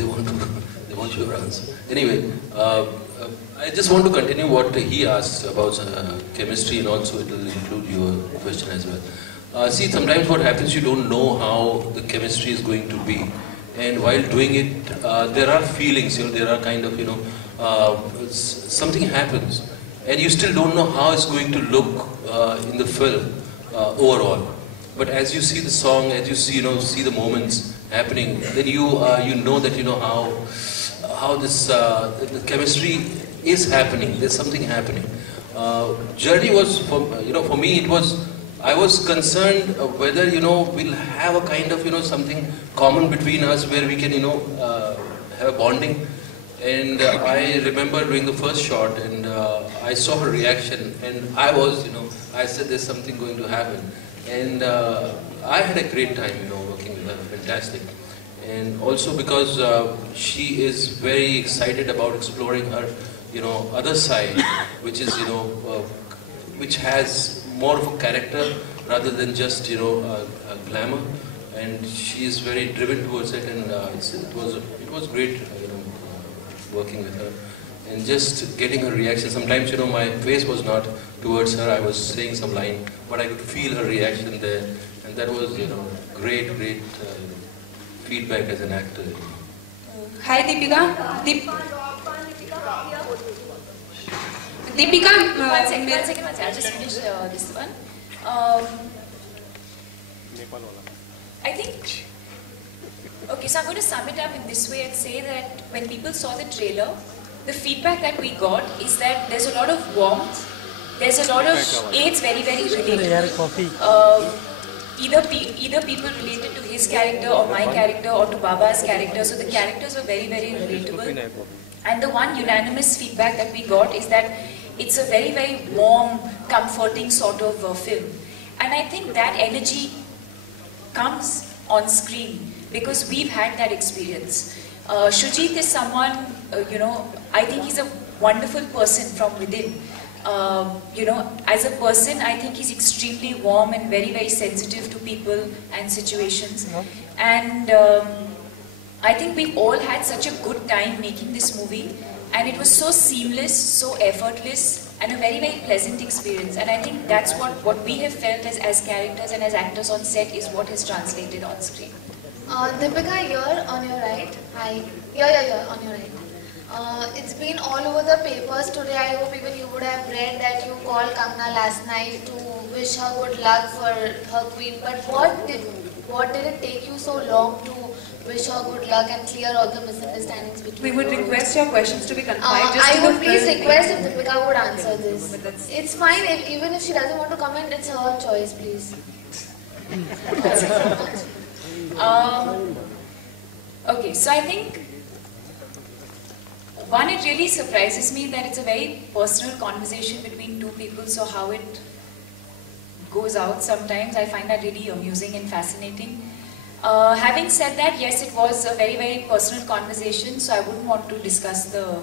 they want to, they want your answer. Anyway, I just want to continue what he asked about chemistry, and also it will include your question as well. See, sometimes what happens, you don't know how the chemistry is going to be, and while doing it, there are feelings, there are kind of, something happens, and you still don't know how it's going to look in the film overall. But as you see the song, as you see, see the moments happening, then you know that how this the chemistry is happening. There's something happening. Journey was for me. It was, I was concerned whether we'll have a kind of something common between us where we can have a bonding. And I remember doing the first shot, and I saw her reaction, and I was I said there's something going to happen. And I had a great time, working with her, fantastic. And also because she is very excited about exploring her, other side, which is, which has more of a character rather than just, a glamour. And she is very driven towards it, and it was great, working with her. And just getting her reaction. Sometimes, my face was not towards her. I was saying some line, but I could feel her reaction there, and that was, great feedback as an actor. Hi, Deepika. Deepika, one second. I'll just finish this one. I think. Okay, so I'm going to sum it up in this way and say that when people saw the trailer, the feedback that we got is that there's a lot of warmth, there's a lot of, it's very, very relatable. Either people related to his character or my character or to Baba's character, so the characters were very, very relatable. And the one unanimous feedback that we got is that it's a very, very warm, comforting sort of film. And I think that energy comes on screen because we've had that experience. Shoojit is someone, I think he's a wonderful person from within. As a person, I think he's extremely warm and very, very sensitive to people and situations. And I think we've all had such a good time making this movie, and it was so seamless, so effortless, and a very, very pleasant experience. And I think that's what we have felt as characters and as actors on set is what has translated on screen. Deepika, here on your right. Hi. Here, on your right. It's been all over the papers today. I hope even you would have read that you called Kangana last night to wish her good luck for her queen. But what did it take you so long to wish her good luck and clear all the misunderstandings between you? We would request your questions to be confined just I to would please request if Deepika would answer this. It's fine, even if she doesn't want to comment, it's her choice, please. Okay, so I think one, it really surprises me that it's a very personal conversation between two people, so how it goes out sometimes, I find that really amusing and fascinating. Having said that, yes, it was a very, very personal conversation, so I wouldn't want to discuss the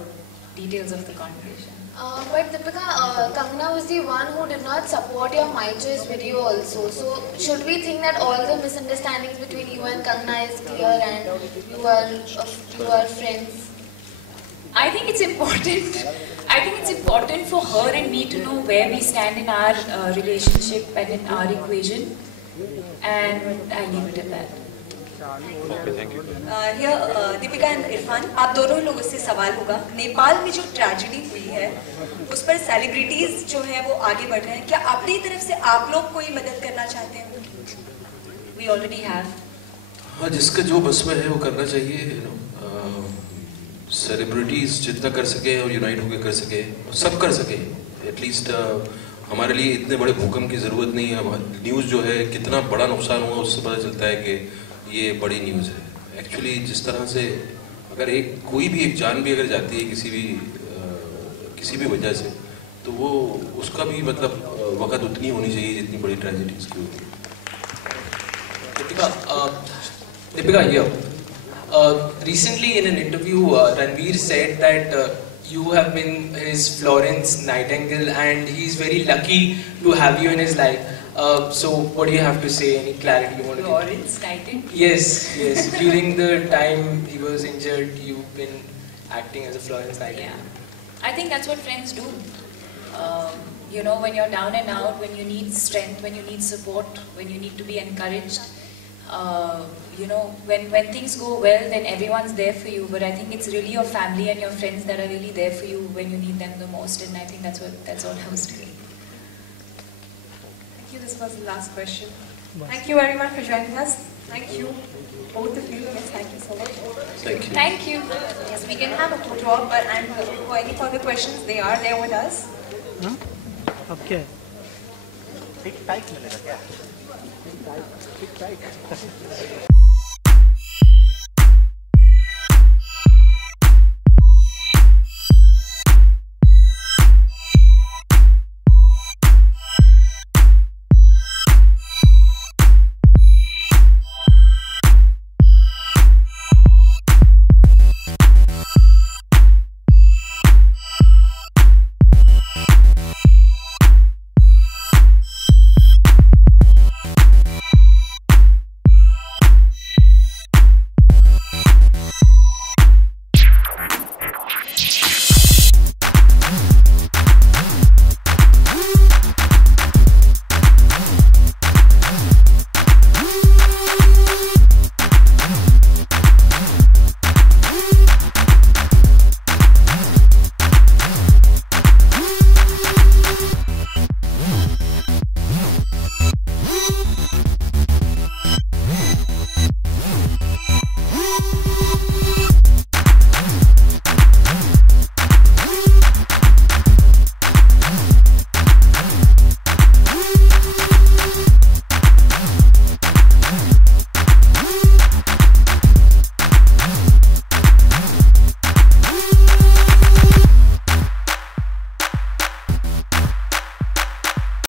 details of the conversation. But Deepika, Kangana was the one who did not support your My Choice video also. So should we think that all the misunderstandings between you and Kangana is clear and you are friends? I think it's important. I think it's important for her and me to know where we stand in our relationship and in our equation. And I leave it at that. Okay, thank you. Here, Deepika and Irfan, आप दोनों लोगों से सवाल होगा. नेपाल में जो tragedy हुई है, उस पर सेलिब्रिटीज जो हैं वो आगे बढ़ रहे हैं. क्या अपनी तरफ से आप लोग कोई मदद करना चाहते हैं? We already have. हाँ, जिसका जो बस में है वो करना चाहिए. सेलिब्रिटीज जितना कर सके और यूनाइट होकर कर सके, सब कर सके. एटलीस्ट हमारे लिए इतने बड़े भूकंप की ज़रूरत नहीं है. न्यूज़ जो है कितना बड़ा नुकसान हुआ उससे पता चलता है कि ये बड़ी न्यूज़ है. एक्चुअली जिस तरह से अगर कोई भी एक जान भी अगर जाती है किसी भी वजह से, तो वो उसका भी मतलब वक़्त उतनी होनी चाहिए जितनी बड़ी ट्रेजेडीज की होती है. Deepika, here. Recently in an interview, Ranveer said that you have been his Florence Nightingale and he's very lucky to have you in his life. So what do you have to say? Any clarity you want to give? Lawrence Titan. Yes, yes. During the time he was injured, you've been acting as a Florence Nightingale. Yeah, I think that's what friends do. You know, when you're down and out, when you need strength, when you need support, when you need to be encouraged. You know, when things go well, then everyone's there for you. But I think it's really your family and your friends that are really there for you when you need them the most. And I think that's what I was doing. Thank you. This was the last question. Thank you everyone for joining us. Thank you, both of you. Yes, thank you so much. Thank you. Thank you. Yes, we can have a photo op, and for any further questions, they are there with us. अब क्या है? ठीक tight मिलेगा क्या? ठीक tight